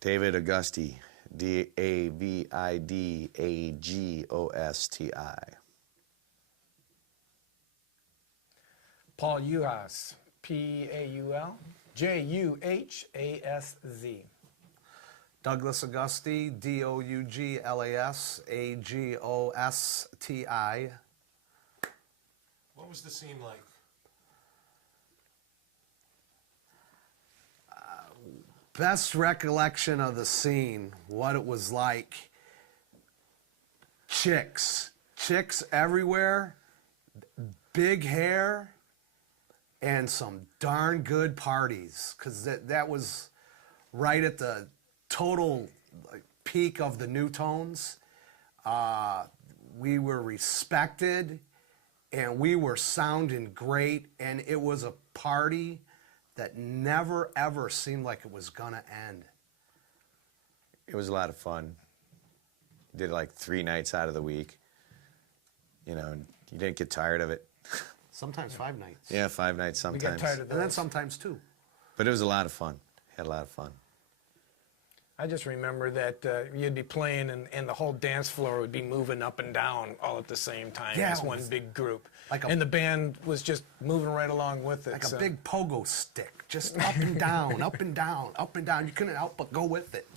David Agosti, Davidagosti. Paul Juhasz, Paul Juhaszz. Douglas Agosti, Douglasagosti. What was the scene like? Best recollection of the scene, what it was like. Chicks everywhere, big hair, and some darn good parties, because that was right at the total peak of the New Tones. We were respected, and we were sounding great, and it was a party that never ever seemed like it was gonna end. It was a lot of fun. Did like 3 nights out of the week. You know, you didn't get tired of it. Sometimes 5 nights. Yeah, 5 nights sometimes. We get tired of those. And then sometimes 2. But it was a lot of fun. Had a lot of fun. I just remember that you'd be playing and the whole dance floor would be moving up and down all at the same time as one big group. And the band was just moving right along with it. Like a big pogo stick, just up and down, up and down, up and down. You couldn't help but go with it.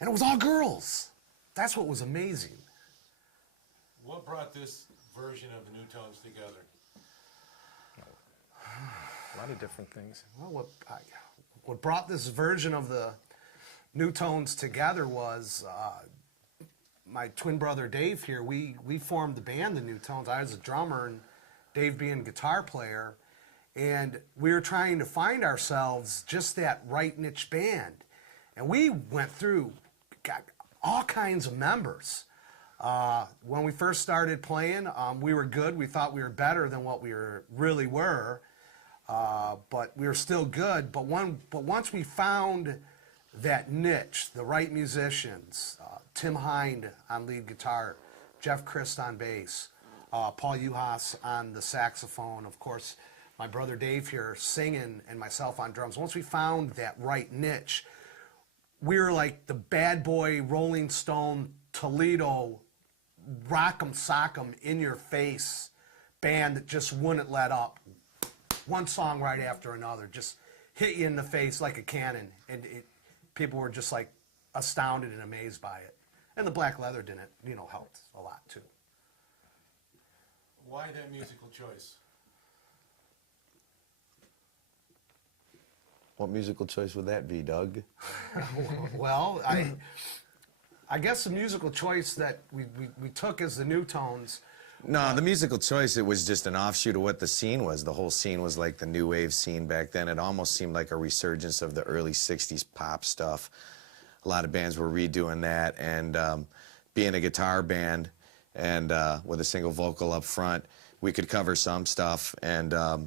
And it was all girls. That's what was amazing. What brought this version of the New Tones together? A lot of different things. Well, what brought this version of the New Tones together was my twin brother Dave here. We formed the band, the New Tones. I was a drummer and Dave being guitar player. And we were trying to find ourselves just that right niche band. And we went through, got all kinds of members. When we first started playing, we were good. We thought we were better than what we really were. But we were still good. But once we found that niche, the right musicians, Tim Hind on lead guitar, Jeff Christ on bass, Paul Juhasz on the saxophone, of course, my brother Dave here singing, and myself on drums. Once we found that right niche, we were like the bad boy Rolling Stone Toledo rock'em sock'em in your face band that just wouldn't let up. One song right after another, just hit you in the face like a cannon, and people were just like astounded and amazed by it. And the black leather didn't, helped a lot too. Why that musical choice? What musical choice would that be, Doug? Well, I guess the musical choice that we took as the New Tones. No, the musical choice, it was just an offshoot of what the scene was. The whole scene was like the new wave scene back then. It almost seemed like a resurgence of the early 60s pop stuff. A lot of bands were redoing that, and being a guitar band and with a single vocal up front, we could cover some stuff, and a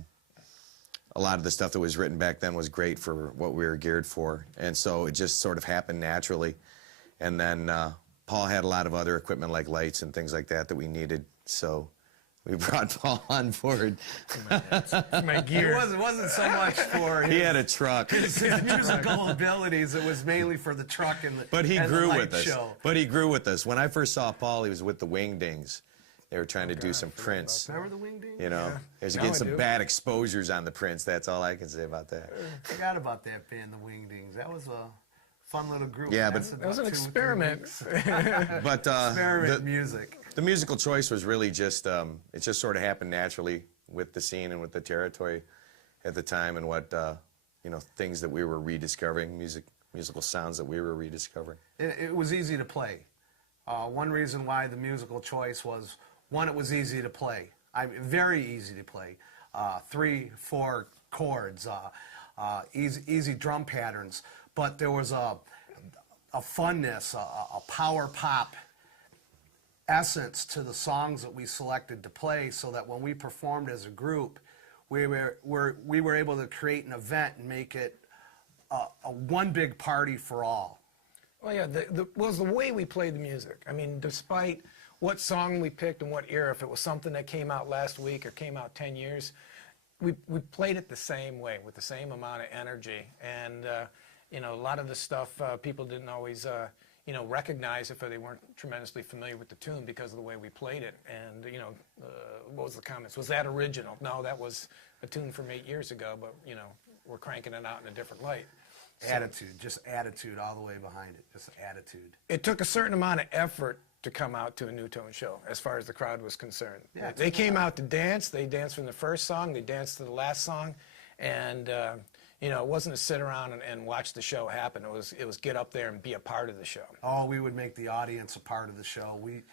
lot of the stuff that was written back then was great for what we were geared for. And so it just sort of happened naturally. And then Paul had a lot of other equipment like lights and things like that we needed. So we brought Paul on board. My gear. It wasn't so much for he had a truck. his musical abilities. It was mainly for the truck and the But he grew with us. Show. But he grew with us. When I first saw Paul, he was with the Wingdings. They were trying to do some prints. Remember the Wingdings? You know, he was Now getting I some do. bad exposures on the prints. That's all I can say about that. Forgot about that band, the Wingdings. That was a fun little group. Yeah, but Lasted That was an about 2 or 3 experiment. weeks. But Experiment music. the musical choice was really just, it just sort of happened naturally with the scene and with the territory at the time, and what, things that we were rediscovering, musical sounds that we were rediscovering. It was easy to play. One reason why the musical choice was, one, it was easy to play. Very easy to play. 3, 4 chords, easy drum patterns. But there was a funness, a power pop essence to the songs that we selected to play, so that when we performed as a group, we were able to create an event and make it a one big party for all. Well, yeah, was the way we played the music. I mean, despite what song we picked and what era, if it was something that came out last week or came out 10 years, we played it the same way, with the same amount of energy. And you know, a lot of the stuff people didn't always, you know, recognize if they weren't tremendously familiar with the tune because of the way we played it. And, you know, what was the comments? Was that original? No, that was a tune from 8 years ago, but, you know, we're cranking it out in a different light. Attitude, just attitude all the way behind it, just attitude. It took a certain amount of effort to come out to a New Tone show as far as the crowd was concerned. Yeah, they came out to dance. They danced from the first song. They danced to the last song. And, you know, it wasn't to sit around and watch the show happen. It was get up there and be a part of the show. Oh, we would make the audience a part of the show. We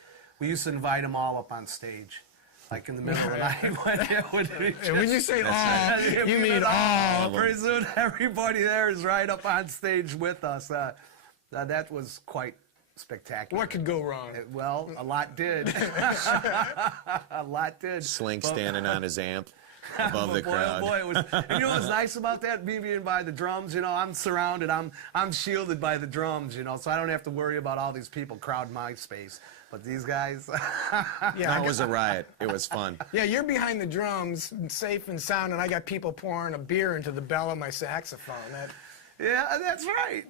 used to invite them all up on stage, like in the middle of the night when it would be just, And when you say all, you mean all. Pretty soon everybody there is right up on stage with us. That was quite spectacular. What could go wrong? Well, a lot did. A lot did. Slink standing on his amp above the crowd. Oh boy, it was. And you know what's nice about that? Me being by the drums, you know, I'm surrounded. I'm shielded by the drums, you know, so I don't have to worry about all these people crowding my space. But these guys. Yeah, it was a riot. It was fun. Yeah, you're behind the drums, safe and sound, and I got people pouring a beer into the bell of my saxophone. Yeah, that's right.